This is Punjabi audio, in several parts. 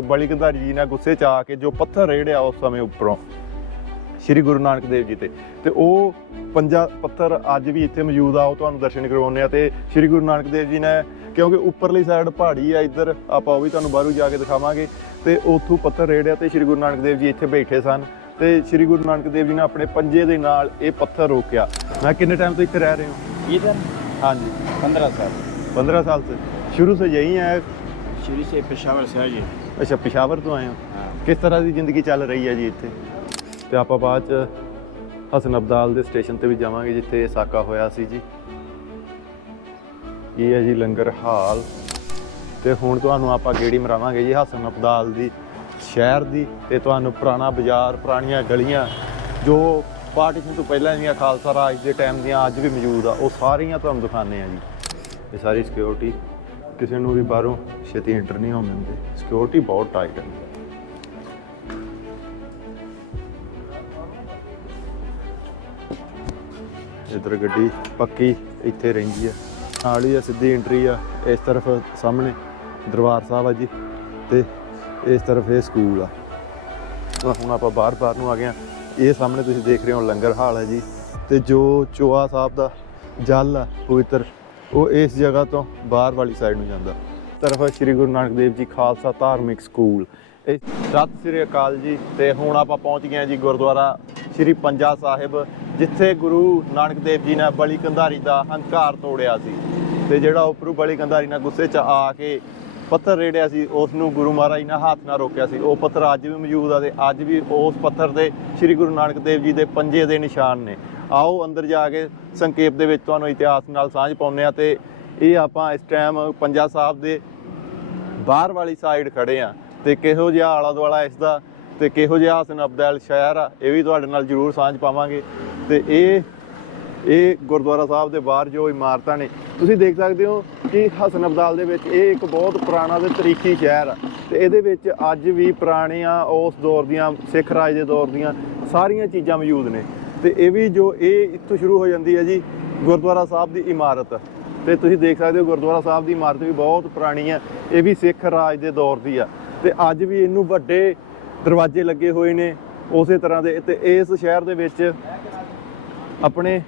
ਬਲੀ ਗੰਧਾਰੀ ਜੀ ਨੇ ਗੁੱਸੇ 'ਚ ਆ ਕੇ ਜੋ ਪੱਥਰ ਰੇੜਿਆ ਉਸ ਸਮੇਂ ਉੱਪਰੋਂ ਸ੍ਰੀ ਗੁਰੂ ਨਾਨਕ ਦੇਵ ਜੀ ਤੇ। ਤੇ ਉਹ ਪੰਜਾ ਪੱਥਰ ਅੱਜ ਵੀ ਇੱਥੇ ਮੌਜੂਦ ਆ ਉਹ ਤੁਹਾਨੂੰ ਦਰਸ਼ਨ ਕਰਵਾਉਂਦੇ ਆ ਤੇ ਸ੍ਰੀ ਗੁਰੂ ਨਾਨਕ ਦੇਵ ਜੀ ਨੇ ਕਿਉਂਕਿ ਉੱਪਰਲੀ ਸਾਈਡ ਪਹਾੜੀ ਆ ਇੱਧਰ ਆਪਾਂ ਉਹ ਵੀ ਤੁਹਾਨੂੰ ਬਾਹਰੋਂ ਜਾ ਕੇ ਦਿਖਾਵਾਂਗੇ। ਤੇ ਉੱਥੋਂ ਪੱਥਰ ਰੇੜਿਆ ਤੇ ਸ੍ਰੀ ਗੁਰੂ ਨਾਨਕ ਦੇਵ ਜੀ ਇੱਥੇ ਬੈਠੇ ਸਨ। ਤੇ ਸ੍ਰੀ ਗੁਰੂ ਨਾਨਕ ਦੇਵ ਜੀ ਨੇ ਆਪਣੇ ਪੰਜੇ ਦੇ ਨਾਲ ਇਹ ਪੱਥਰ ਰੋਕਿਆ। ਮੈਂ ਕਿੰਨੇ ਟਾਈਮ ਤੋਂ ਇੱਥੇ ਰਹਿ ਰਹੇ ਹੋ? ਇਧਰ ਹਾਂਜੀ। 15 ਸਾਲ। 15 ਸਾਲ ਸੇ ਸ਼ੁਰੂ ਤੋਂ ਯਹੀ ਹੈ। ਸ਼੍ਰੀ ਸੇ ਪੇਸ਼ਾਵਰ ਸੇ ਅੱਛਾ ਪਿਸ਼ਾਵਰ ਤੋਂ ਆਏ ਹੋ? ਕਿਸ ਤਰ੍ਹਾਂ ਦੀ ਜ਼ਿੰਦਗੀ ਚੱਲ ਰਹੀ ਹੈ ਜੀ ਇੱਥੇ? ਤੇ ਆਪਾਂ ਬਾਅਦ ਚ ਹਸਨ ਅਬਦਾਲ ਦੇ ਸਟੇਸ਼ਨ ਤੇ ਵੀ ਜਾਵਾਂਗੇ ਜਿੱਥੇ ਇਹ ਸਾਕਾ ਹੋਇਆ ਸੀ ਜੀ। ਇਹ ਹੈ ਜੀ ਲੰਗਰ ਹਾਲ। ਤੇ ਹੁਣ ਤੁਹਾਨੂੰ ਆਪਾਂ ਗੇੜੀ ਮਰਾਵਾਂਗੇ ਜੀ ਹਸਨ ਅਬਦਾਲ ਦੀ ਸ਼ਹਿਰ ਦੀ ਤੇ ਤੁਹਾਨੂੰ ਪੁਰਾਣਾ ਬਾਜ਼ਾਰ ਪੁਰਾਣੀਆਂ ਗਲੀਆਂ ਜੋ ਪਾਰਟੀਸ਼ਨ ਤੋਂ ਪਹਿਲਾਂ ਦੀਆਂ ਖਾਲਸਾ ਰਾਜ ਦੇ ਟਾਈਮ ਦੀਆਂ ਅੱਜ ਵੀ ਮੌਜੂਦ ਆ ਉਹ ਸਾਰੀਆਂ ਤੁਹਾਨੂੰ ਦਿਖਾਣੇ ਆ ਜੀ। ਇਹ ਸਾਰੀ ਸਿਕਿਉਰਿਟੀ ਕਿਸੇ ਨੂੰ ਵੀ ਬਾਹਰੋਂ ਛੇਤੀ ਐਂਟਰ ਨਹੀਂ ਹੋਣ ਦਿੰਦੇ। ਸਿਕਿਉਰਿਟੀ ਬਹੁਤ ਟਾਈਟ ਹੈ। ਇਧਰ ਗੱਡੀ ਪੱਕੀ, ਇੱਥੇ ਰਹਿੰਦੀ ਆ। ਨਾਲ ਹੀ ਆ, ਸਿੱਧੀ ਐਂਟਰੀ ਆ, ਇਸ ਤਰਫ ਸਾਹਮਣੇ ਦਰਬਾਰ ਸਾਹਿਬ ਆ ਜੀ ਤੇ ਇਸ ਤਰਫ ਇਹ ਸਕੂਲ ਆ। ਤਾਂ ਹੁਣ ਆਪਾਂ ਬਾਹਰ ਬਾਹਰ ਨੂੰ ਆ ਗਏ ਆ। ਇਹ ਸਾਹਮਣੇ ਤੁਸੀਂ ਦੇਖ ਰਹੇ ਹੋ ਲੰਗਰ ਹਾਲ ਹੈ ਜੀ ਤੇ ਜੋ ਚੋਆ ਸਾਹਿਬ ਦਾ ਜਲ ਆ, ਪਵਿੱਤਰ ਉਹ ਇਸ ਜਗ੍ਹਾ ਤੋਂ ਬਾਹਰ ਵਾਲੀ ਸਾਈਡ ਨੂੰ ਜਾਂਦਾ। ਤਰਫ ਸ੍ਰੀ ਗੁਰੂ ਨਾਨਕ ਦੇਵ ਜੀ ਖਾਲਸਾ ਧਾਰਮਿਕ ਸਕੂਲ। ਇਹ ਸਤਿ ਸ੍ਰੀ ਅਕਾਲ ਜੀ, ਤੇ ਹੁਣ ਆਪਾਂ ਪਹੁੰਚ ਗਏ ਜੀ ਗੁਰਦੁਆਰਾ ਸ੍ਰੀ ਪੰਜਾ ਸਾਹਿਬ, ਜਿੱਥੇ ਗੁਰੂ ਨਾਨਕ ਦੇਵ ਜੀ ਨੇ ਬਲੀ ਕੰਧਾਰੀ ਦਾ ਹੰਕਾਰ ਤੋੜਿਆ ਸੀ। ਤੇ ਜਿਹੜਾ ਉਪਰੂ ਬਲੀ ਕੰਧਾਰੀ ਨਾਲ ਗੁੱਸੇ 'ਚ ਆ ਕੇ ਪੱਥਰ ਰੇੜਿਆ ਸੀ ਉਸ ਨੂੰ ਗੁਰੂ ਮਹਾਰਾਜ ਨੇ ਹੱਥ ਨਾਲ ਰੋਕਿਆ ਸੀ। ਉਹ ਪੱਥਰ ਅੱਜ ਵੀ ਮੌਜੂਦ ਆ ਤੇ ਅੱਜ ਵੀ ਉਸ ਪੱਥਰ ਤੇ ਸ੍ਰੀ ਗੁਰੂ ਨਾਨਕ ਦੇਵ ਜੀ ਦੇ ਪੰਜੇ ਦੇ ਨਿਸ਼ਾਨ ਨੇ। ਆਓ ਅੰਦਰ ਜਾ ਕੇ ਸੰਖੇਪ ਦੇ ਵਿੱਚ ਤੁਹਾਨੂੰ ਇਤਿਹਾਸ ਨਾਲ ਸਾਂਝ ਪਾਉਂਦੇ ਆ ਤੇ ਇਹ ਆਪਾਂ ਇਸ ਟਾਈਮ ਪੰਜਾ ਸਾਹਿਬ ਦੇ ਬਾਹਰ ਵਾਲੀ ਸਾਈਡ ਖੜੇ ਆ ਤੇ ਕਿਹੋ ਜਿਹਾ ਆਲਾ ਦੁਆਲਾ ਇਸ ਦਾ ਤੇ ਕਿਹੋ ਜਿਹਾ ਹਸਨ ਅਬਦਲ ਸ਼ਹਿਰ ਆ, ਇਹ ਵੀ ਤੁਹਾਡੇ ਨਾਲ ਜ਼ਰੂਰ ਸਾਂਝ ਪਾਵਾਂਗੇ। ਤੇ ਇਹ ਇਹ ਗੁਰਦੁਆਰਾ ਸਾਹਿਬ ਦੇ ਬਾਹਰ ਜੋ ਇਮਾਰਤਾਂ ਨੇ, ਤੁਸੀਂ ਦੇਖ ਸਕਦੇ ਹੋ ਕਿ ਹਸਨ ਅਬਦਾਲ ਦੇ ਵਿੱਚ ਇਹ ਇੱਕ ਬਹੁਤ ਪੁਰਾਣਾ ਤੇ ਤਰੀਖੀ ਸ਼ਹਿਰ ਆ। ਤੇ ਇਹਦੇ ਵਿੱਚ ਅੱਜ ਵੀ ਪੁਰਾਣੀਆਂ ਉਸ ਦੌਰ ਦੀਆਂ, ਸਿੱਖ ਰਾਜ ਦੇ ਦੌਰ ਦੀਆਂ ਸਾਰੀਆਂ ਚੀਜ਼ਾਂ ਮੌਜੂਦ ਨੇ। ਤੇ ਇਹ ਵੀ ਜੋ ਇਹ ਇੱਥੋਂ ਸ਼ੁਰੂ ਹੋ ਜਾਂਦੀ ਹੈ ਜੀ ਗੁਰਦੁਆਰਾ ਸਾਹਿਬ ਦੀ ਇਮਾਰਤ। ਤੇ ਤੁਸੀਂ ਦੇਖ ਸਕਦੇ ਹੋ ਗੁਰਦੁਆਰਾ ਸਾਹਿਬ ਦੀ ਇਮਾਰਤ ਵੀ ਬਹੁਤ ਪੁਰਾਣੀ ਹੈ, ਇਹ ਵੀ ਸਿੱਖ ਰਾਜ ਦੇ ਦੌਰ ਦੀ ਆ। ਤੇ ਅੱਜ ਵੀ ਇਹਨੂੰ ਵੱਡੇ ਦਰਵਾਜ਼ੇ ਲੱਗੇ ਹੋਏ ਨੇ ਉਸੇ ਤਰ੍ਹਾਂ ਦੇ। ਤੇ ਇਸ ਸ਼ਹਿਰ ਦੇ ਵਿੱਚ ਆਪਣੇ,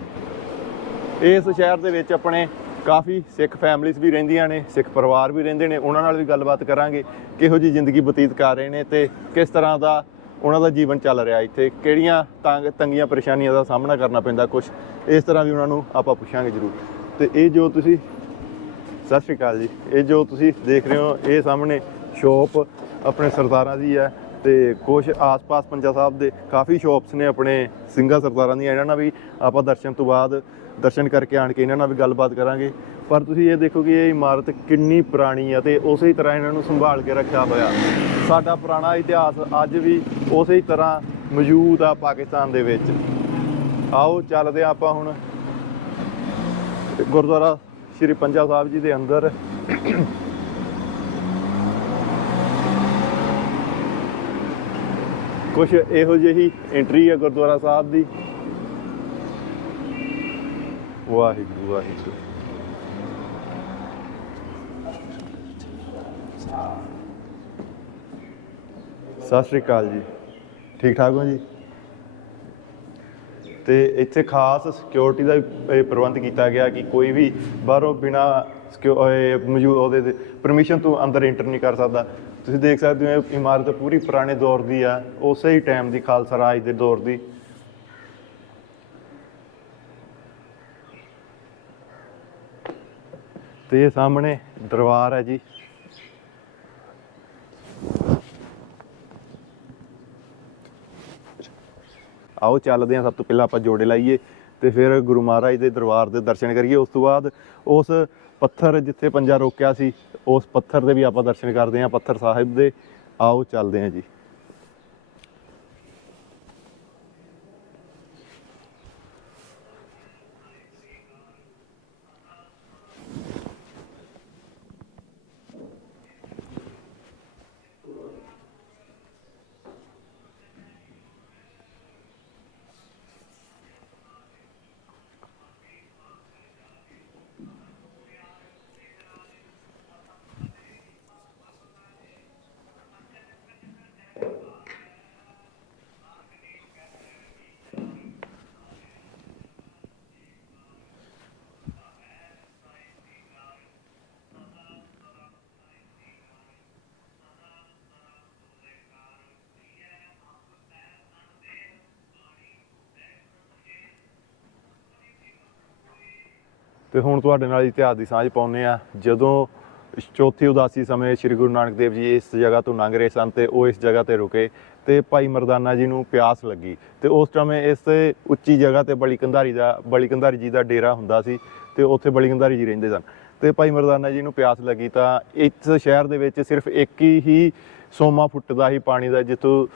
ਇਸ ਸ਼ਹਿਰ ਦੇ ਵਿੱਚ ਆਪਣੇ ਕਾਫੀ ਸਿੱਖ ਫੈਮਿਲੀਆਂ ਵੀ ਰਹਿੰਦੀਆਂ ਨੇ, ਸਿੱਖ ਪਰਿਵਾਰ ਵੀ ਰਹਿੰਦੇ ਨੇ। ਉਹਨਾਂ ਨਾਲ ਵੀ ਗੱਲਬਾਤ ਕਰਾਂਗੇ, ਕਿਹੋ ਜੀ ਜ਼ਿੰਦਗੀ ਬਤੀਤ ਕਰ ਰਹੇ ਨੇ ਤੇ ਕਿਸ ਤਰ੍ਹਾਂ ਦਾ ਉਹਨਾਂ ਦਾ ਜੀਵਨ ਚੱਲ ਰਿਹਾ ਇੱਥੇ। ਕਿਹੜੀਆਂ ਤੰਗ ਤੰਗੀਆਂ ਪਰੇਸ਼ਾਨੀਆਂ ਦਾ ਸਾਹਮਣਾ ਕਰਨਾ ਪੈਂਦਾ? ਕੁਝ ਇਸ ਤਰ੍ਹਾਂ ਵੀ ਉਹਨਾਂ ਨੂੰ ਆਪਾਂ ਪੁੱਛਾਂਗੇ ਜ਼ਰੂਰ। ਤੇ ਇਹ ਜੋ ਤੁਸੀਂ ਸਤਿ ਸ਼੍ਰੀ ਅਕਾਲ ਜੀ। ਇਹ ਜੋ ਤੁਸੀਂ ਦੇਖ ਰਹੇ ਹੋ, ਇਹ ਸਾਹਮਣੇ ਸ਼ੋਪ ਆਪਣੇ ਸਰਦਾਰਾਂ ਦੀ ਹੈ ਤੇ ਕੁਝ ਆਸ-ਪਾਸ ਪੰਜਾ ਸਾਹਿਬ ਦੇ ਕਾਫੀ ਸ਼ਾਪਸ ਨੇ ਆਪਣੇ ਸਿੰਘਾਂ ਸਰਦਾਰਾਂ ਦੀਆਂ। ਇਹਨਾਂ ਨਾਲ ਵੀ ਆਪਾਂ ਦਰਸ਼ਨ ਤੋਂ ਬਾਅਦ ਦਰਸ਼ਨ ਕਰਕੇ ਆਣ ਕੇ ਇਹਨਾਂ ਨਾਲ ਵੀ ਗੱਲਬਾਤ ਕਰਾਂਗੇ। ਪਰ ਤੁਸੀਂ ਇਹ ਦੇਖੋ ਕਿ ਇਹ ਇਮਾਰਤ ਕਿੰਨੀ ਪੁਰਾਣੀ ਆ ਤੇ ਉਸੇ ਤਰ੍ਹਾਂ ਇਹਨਾਂ ਨੂੰ ਸੰਭਾਲ ਕੇ ਰੱਖਿਆ ਹੋਇਆ। ਸਾਡਾ ਪੁਰਾਣਾ ਇਤਿਹਾਸ ਅੱਜ ਵੀ ਉਸੇ ਹੀ ਤਰ੍ਹਾਂ ਮੌਜੂਦ ਆ ਪਾਕਿਸਤਾਨ ਦੇ ਵਿੱਚ। ਆਓ ਚੱਲਦੇ ਹਾਂ ਆਪਾਂ ਹੁਣ ਗੁਰਦੁਆਰਾ ਸ਼੍ਰੀ ਪੰਜਾ ਸਾਹਿਬ ਜੀ ਦੇ ਅੰਦਰ। ਕੁਝ ਇਹੋ ਜਿਹੀ ਐਂਟਰੀ ਹੈ ਗੁਰਦੁਆਰਾ ਸਾਹਿਬ ਦੀ। ਵਾਹਿਗੁਰੂ ਵਾਹਿਗੁਰੂ। ਸਤਿ ਸ਼੍ਰੀ ਅਕਾਲ ਜੀ। ਠੀਕ ਠਾਕ ਹੋ ਜੀ? ਤੇ ਇੱਥੇ ਖਾਸ ਸਿਕਿਉਰਿਟੀ ਦਾ ਵੀ ਇਹ ਪ੍ਰਬੰਧ ਕੀਤਾ ਗਿਆ ਕਿ ਕੋਈ ਵੀ ਬਾਹਰੋਂ ਬਿਨਾ ਮੌਜੂਦ ਉਹਦੇ ਪਰਮਿਸ਼ਨ ਤੋਂ ਅੰਦਰ ਐਂਟਰ ਨਹੀਂ ਕਰ ਸਕਦਾ। ਤੁਸੀਂ ਦੇਖ ਸਕਦੇ ਹੋ, ਇਹ ਇਮਾਰਤ ਪੂਰੀ ਪੁਰਾਣੇ ਦੌਰ ਦੀ ਆ। ਉਸੇ ਹੀ ਟਾਈਮ ਦੀ ਖਾਲਸਾ ਰਾਜ ਦੇ ਦੌਰ ਦੀ। ਤੇ ਇਹ ਸਾਹਮਣੇ ਦਰਬਾਰ ਹੈ ਜੀ। ਆਓ ਚੱਲਦੇ ਹਾਂ, ਸਭ ਤੋਂ ਪਹਿਲਾਂ ਆਪਾਂ ਜੋੜੇ ਲਾਈਏ ਤੇ ਫਿਰ ਗੁਰੂ ਮਹਾਰਾਜ ਦੇ ਦਰਬਾਰ ਦੇ ਦਰਸ਼ਨ ਕਰੀਏ। ਉਸ ਤੋਂ ਬਾਅਦ ਉਸ ਪੱਥਰ ਜਿੱਥੇ ਪੰਜਾ ਰੋਕਿਆ ਸੀ, ਉਸ ਪੱਥਰ ਦੇ ਵੀ ਆਪਾਂ ਦਰਸ਼ਨ ਕਰਦੇ ਹਾਂ, ਪੱਥਰ ਸਾਹਿਬ ਦੇ। ਆਓ ਚੱਲਦੇ ਹਾਂ ਜੀ। ਤੇ ਹੁਣ ਤੁਹਾਡੇ ਨਾਲ ਇਤਿਹਾਸ ਦੀ ਸਾਂਝ ਪਾਉਂਦੇ ਆ ਜਦੋਂ ਚੌਥੀ ਉਦਾਸੀ ਸਮੇਂ ਸ੍ਰੀ ਗੁਰੂ ਨਾਨਕ ਦੇਵ ਜੀ ਇਸ ਜਗ੍ਹਾ ਤੋਂ ਲੰਘ ਰਹੇ ਸਨ ਤੇ ਉਹ ਇਸ ਜਗ੍ਹਾ ਤੇ ਰੁਕੇ ਤੇ ਭਾਈ ਮਰਦਾਨਾ ਜੀ ਨੂੰ ਪਿਆਸ ਲੱਗੀ ਤੇ ਉਸ ਸਮੇਂ ਇਸ ਉੱਚੀ ਜਗ੍ਹਾ ਤੇ ਬਲੀ ਕੰਧਾਰੀ ਦਾ, ਬਲੀ ਕੰਧਾਰੀ ਜੀ ਦਾ ਡੇਰਾ ਹੁੰਦਾ ਸੀ ਤੇ ਉੱਥੇ ਬਲੀ ਕੰਧਾਰੀ ਜੀ ਰਹਿੰਦੇ ਸਨ। ਤੇ ਭਾਈ ਮਰਦਾਨਾ ਜੀ ਨੂੰ ਪਿਆਸ ਲੱਗੀ ਤਾਂ ਇਸ ਸ਼ਹਿਰ ਦੇ ਵਿੱਚ ਸਿਰਫ ਇੱਕ ਹੀ ਸੋਮਾ ਫੁੱਟਦਾ ਹੀ ਪਾਣੀ ਦਾ, ਜਿੱਥੋਂ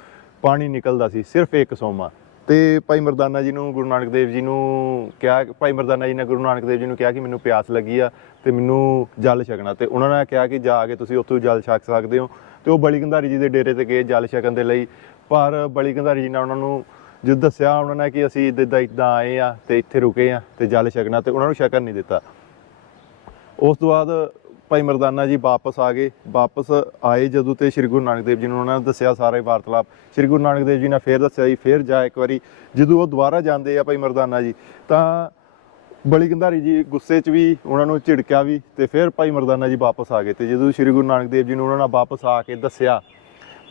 ਪਾਣੀ ਨਿਕਲਦਾ ਸੀ, ਸਿਰਫ ਇੱਕ ਸੋਮਾ। ਤੇ ਭਾਈ ਮਰਦਾਨਾ ਜੀ ਨੂੰ ਗੁਰੂ ਨਾਨਕ ਦੇਵ ਜੀ ਨੂੰ ਕਿਹਾ, ਭਾਈ ਮਰਦਾਨਾ ਜੀ ਨੇ ਗੁਰੂ ਨਾਨਕ ਦੇਵ ਜੀ ਨੂੰ ਕਿਹਾ ਕਿ ਮੈਨੂੰ ਪਿਆਸ ਲੱਗੀ ਆ ਤੇ ਮੈਨੂੰ ਜਲ ਛਕਣਾ। ਤੇ ਉਹਨਾਂ ਨੇ ਕਿਹਾ ਕਿ ਜਾ ਕੇ ਤੁਸੀਂ ਉੱਥੋਂ ਜਲ ਛਕ ਸਕਦੇ ਹੋ। ਤੇ ਉਹ ਬਲੀ ਕੰਧਾਰੀ ਜੀ ਦੇ ਡੇਰੇ ਤੇ ਗਏ ਜਲ ਛਕਣ ਦੇ ਲਈ। ਪਰ ਬਲੀ ਕੰਧਾਰੀ ਜੀ ਨੇ ਉਹਨਾਂ ਨੂੰ ਜਦ ਦੱਸਿਆ, ਉਹਨਾਂ ਨੇ ਕਿ ਅਸੀਂ ਇਦਾਂ ਇਦਾਂ ਆਏ ਆ ਤੇ ਇੱਥੇ ਰੁਕੇ ਆ ਤੇ ਜਲ ਛਕਣਾ ਤੇ ਉਹਨਾਂ ਨੂੰ ਛਕਣ ਨਹੀਂ ਦਿੱਤਾ। ਉਸ ਤੋਂ ਬਾਅਦ ਭਾਈ ਮਰਦਾਨਾ ਜੀ ਵਾਪਸ ਆ ਗਏ। ਵਾਪਸ ਆਏ ਜਦੋਂ ਤੇ ਸ੍ਰੀ ਗੁਰੂ ਨਾਨਕ ਦੇਵ ਜੀ ਨੂੰ ਉਹਨਾਂ ਨੇ ਦੱਸਿਆ ਸਾਰੇ ਵਾਰਤਾਲਾਪ। ਸ੍ਰੀ ਗੁਰੂ ਨਾਨਕ ਦੇਵ ਜੀ ਨੇ ਫੇਰ ਦੱਸਿਆ ਜੀ, ਫੇਰ ਜਾ ਇੱਕ ਵਾਰੀ। ਜਦੋਂ ਉਹ ਦੁਬਾਰਾ ਜਾਂਦੇ ਆ ਭਾਈ ਮਰਦਾਨਾ ਜੀ, ਤਾਂ ਬਲੀ ਗੰਧਾਰੀ ਜੀ ਗੁੱਸੇ 'ਚ ਵੀ, ਉਹਨਾਂ ਨੂੰ ਝਿੜਕਿਆ ਵੀ ਤੇ ਫਿਰ ਭਾਈ ਮਰਦਾਨਾ ਜੀ ਵਾਪਸ ਆ ਗਏ ਤੇ ਜਦੋਂ ਸ੍ਰੀ ਗੁਰੂ ਨਾਨਕ ਦੇਵ ਜੀ ਨੂੰ ਉਹਨਾਂ ਨੇ ਵਾਪਸ ਆ ਕੇ ਦੱਸਿਆ,